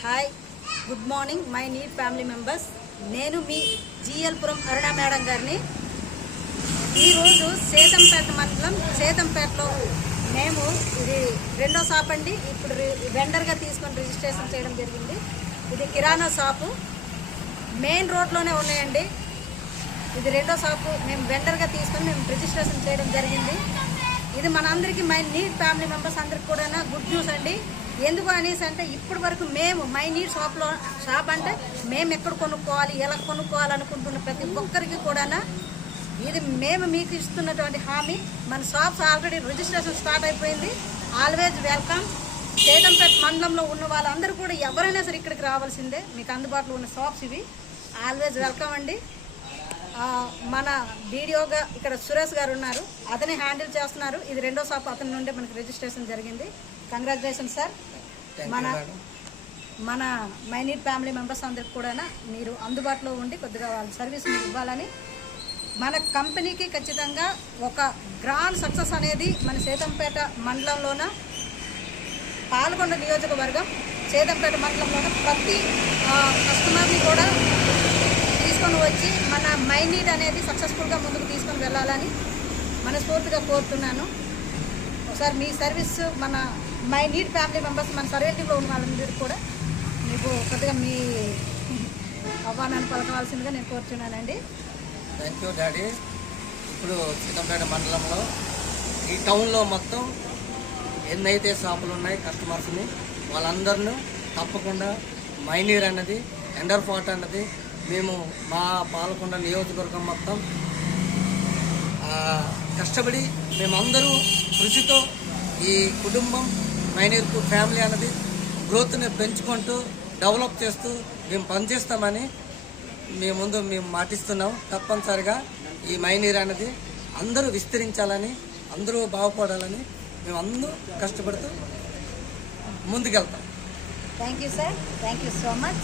Hi, good morning my need family members. నేను మీ జిఎల్పురం అరుణ madam గారిని. ఈరోజు సేతంపేట మండలం సేతంపేటలో మేము ఇది రెండో షాప్ అండి. ఇప్పుడు వెండర్గా తీసుకొని రిజిస్ట్రేషన్ చేయడం జరిగింది. ఇది కిరాణా షాపు మెయిన్ రోడ్లోనే ఉన్నాయండి. ఇది రెండో షాపు మేము వెండర్గా తీసుకొని మేము రిజిస్ట్రేషన్ చేయడం జరిగింది. ఇది మనందరికీ మై నీడ్ ఫ్యామిలీ మెంబర్స్ అందరికి కూడా గుడ్ న్యూస్ అండి. ఎందుకు అనేసి అంటే ఇప్పటి వరకు మేము మై నీడ్ షాప్ అంటే మేము ఎక్కడ కొనుక్కోవాలి, ఎలా కొనుక్కోవాలనుకుంటున్న ప్రతి ఒక్కరికి కూడా ఇది మేము మీకు ఇస్తున్నటువంటి హామీ. మన షాప్స్ ఆల్రెడీ రిజిస్ట్రేషన్ స్టార్ట్ అయిపోయింది. Always welcome. సేతంపేట మండలంలో ఉన్న వాళ్ళందరూ కూడా ఎవరైనా సరే ఇక్కడికి రావాల్సిందే. మీకు అందుబాటులో ఉన్న షాప్స్ ఇవి. ఆల్వేజ్ వెల్కమ్ అండి. మన వీడియోగా ఇక్కడ సురేష్ గారు ఉన్నారు, అతనే హ్యాండిల్ చేస్తున్నారు. ఇది రెండో షాప్ అతని నుండే మనకి రిజిస్ట్రేషన్ జరిగింది. Congratulation sir. మన మై నీడ్ ఫ్యామిలీ మెంబర్స్ అందరికి కూడా మీరు అందుబాటులో ఉండి కొద్దిగా వాళ్ళ సర్వీస్ మీరు ఇవ్వాలని, మన కంపెనీకి ఖచ్చితంగా ఒక గ్రాండ్ సక్సెస్ అనేది మన సేతంపేట మండలంలోన పాల్గొండ నియోజకవర్గం సేతంపేట మండలంలోన ప్రతి కస్టమర్ని కూడా తీసుకొని వచ్చి మన మై నీడ్ అనేది సక్సెస్ఫుల్గా ముందుకు తీసుకొని వెళ్ళాలని మనస్ఫూర్తిగా కోరుతున్నాను. ఒకసారి మీ సర్వీస్ మన మై నీడ్ ఫ్యామిలీ మెంబర్స్ మన సర్వేటివ్లో ఉన్న వాళ్ళందరూ కూడా మీకు కొద్దిగా మీ ఆహ్వానాన్ని పలకవలసిందిగా నేను కోరుతున్నానండి. Thank you daddy. ఇప్పుడు సీతంపేట మండలంలో ఈ టౌన్లో మొత్తం ఎన్నైతే షాపులు ఉన్నాయి కస్టమర్స్ని వాళ్ళందరినీ తప్పకుండా మైనీర్ అన్నది ఎండర్ ఫాట్ అన్నది మేము మా పాలకొండ నియోజకవర్గం మొత్తం కష్టపడి మేమందరూ కృషితో ఈ కుటుంబం మైనీర్ ఫ్యామిలీ అన్నది గ్రోత్ని పెంచుకుంటూ డెవలప్ చేస్తూ మేము పనిచేస్తామని మేము మాటిస్తున్నాం. తప్పనిసరిగా ఈ మైనీర్ అనేది అందరూ విస్తరించాలని, అందరూ బాగుపడాలని మేము అందరూ కష్టపడుతూ ముందుకెళ్తాం. Thank you sir. Thank you so much.